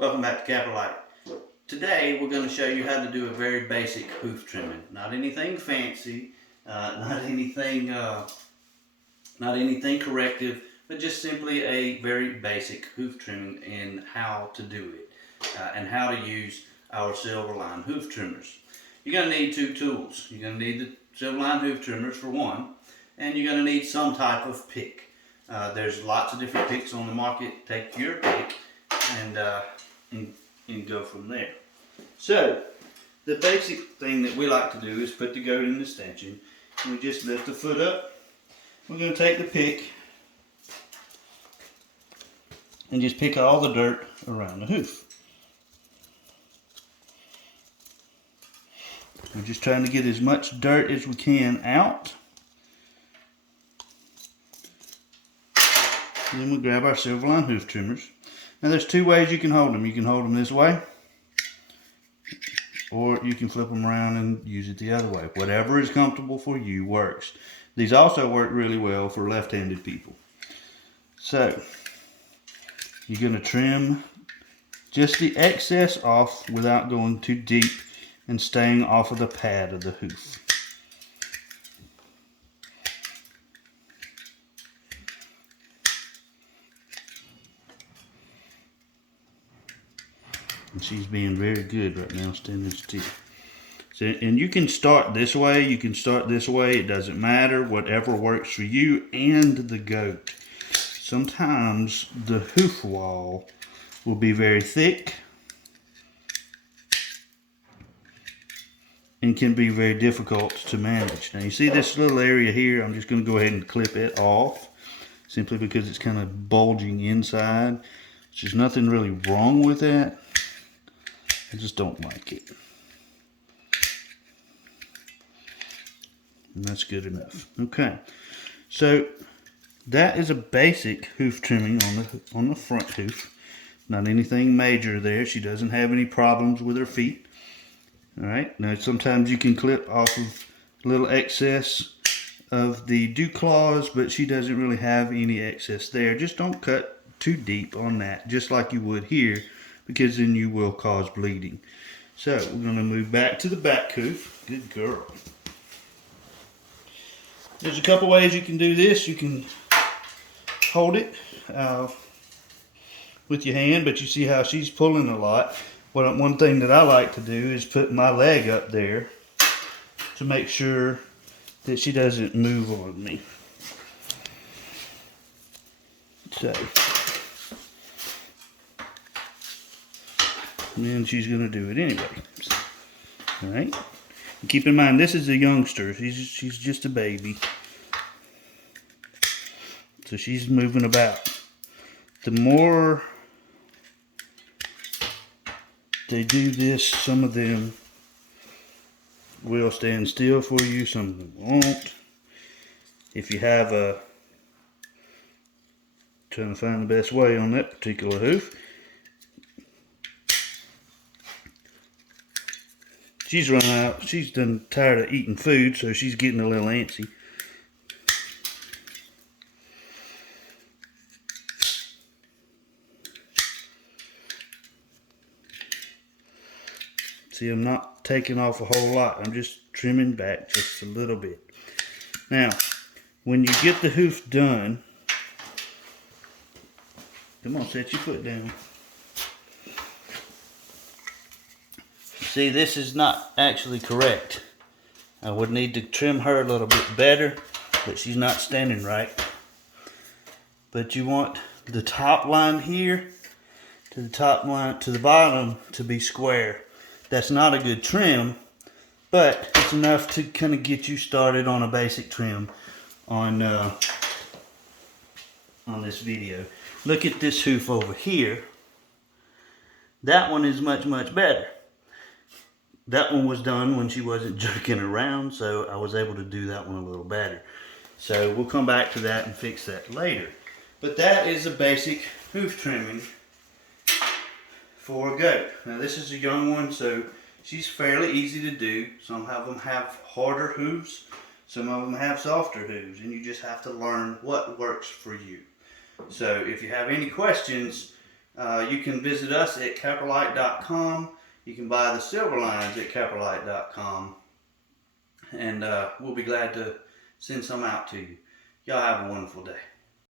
Welcome back to Capralite. Today we're going to show you how to do a very basic hoof trimming. Not anything fancy, not anything corrective, but just simply a very basic hoof trimming and how to do it, and how to use our Silverline hoof trimmers. You're going to need two tools. You're going to need the Silverline hoof trimmers for one, and you're going to need some type of pick. There's lots of different picks on the market. Take your pick and go from there. So the basic thing that we like to do is put the goat in the stanchion. We just lift the foot up. We're going to take the pick and just pick all the dirt around the hoof. We're just trying to get as much dirt as we can out. And then we grab our Silverline hoof trimmers. Now there's two ways you can hold them. You can hold them this way, or you can flip them around and use it the other way. Whatever is comfortable for you works. These also work really well for left-handed people. So you're going to trim just the excess off without going too deep and staying off of the pad of the hoof. And she's being very good right now, standing still. So, and you can start this way, you can start this way, it doesn't matter, whatever works for you and the goat. Sometimes the hoof wall will be very thick and can be very difficult to manage. Now you see this little area here, I'm just going to go ahead and clip it off, simply because it's kind of bulging inside. There's nothing really wrong with that. I just don't like it. And that's good enough. Okay, so that is a basic hoof trimming on the front hoof. Not anything major there. She doesn't have any problems with her feet. All right, now sometimes you can clip off of a little excess of the dew claws, but she doesn't really have any excess there. Just don't cut too deep on that, just like you would here, because then you will cause bleeding. So we're going to move back to the back hoof. Good girl. There's a couple ways you can do this. You can hold it with your hand, but you see how she's pulling a lot. One thing that I like to do is put my leg up there to make sure that she doesn't move on me. So, and then she's going to do it anyway. Alright? Keep in mind, this is a youngster. She's just a baby. So she's moving about. The more they do this, some of them will stand still for you, some of them won't. If you have trying to find the best way on that particular hoof. She's run out. She's done tired of eating food, so she's getting a little antsy. See, I'm not taking off a whole lot. I'm just trimming back just a little bit. Now, when you get the hoof done, come on, set your foot down. See, this is not actually correct. I would need to trim her a little bit better, but she's not standing right. But you want the top line here to the top line to the bottom to be square. That's not a good trim, but it's enough to kind of get you started on a basic trim on this video. Look at this hoof over here. That one is much, much better. That one was done when she wasn't jerking around, so I was able to do that one a little better. So we'll come back to that and fix that later. But that is a basic hoof trimming for a goat. Now this is a young one, so she's fairly easy to do. Some of them have harder hooves, some of them have softer hooves, and you just have to learn what works for you. So if you have any questions, You can visit us at Capralite.com. You can buy the Silverlines at Capralite.com. And we'll be glad to send some out to you. Y'all have a wonderful day.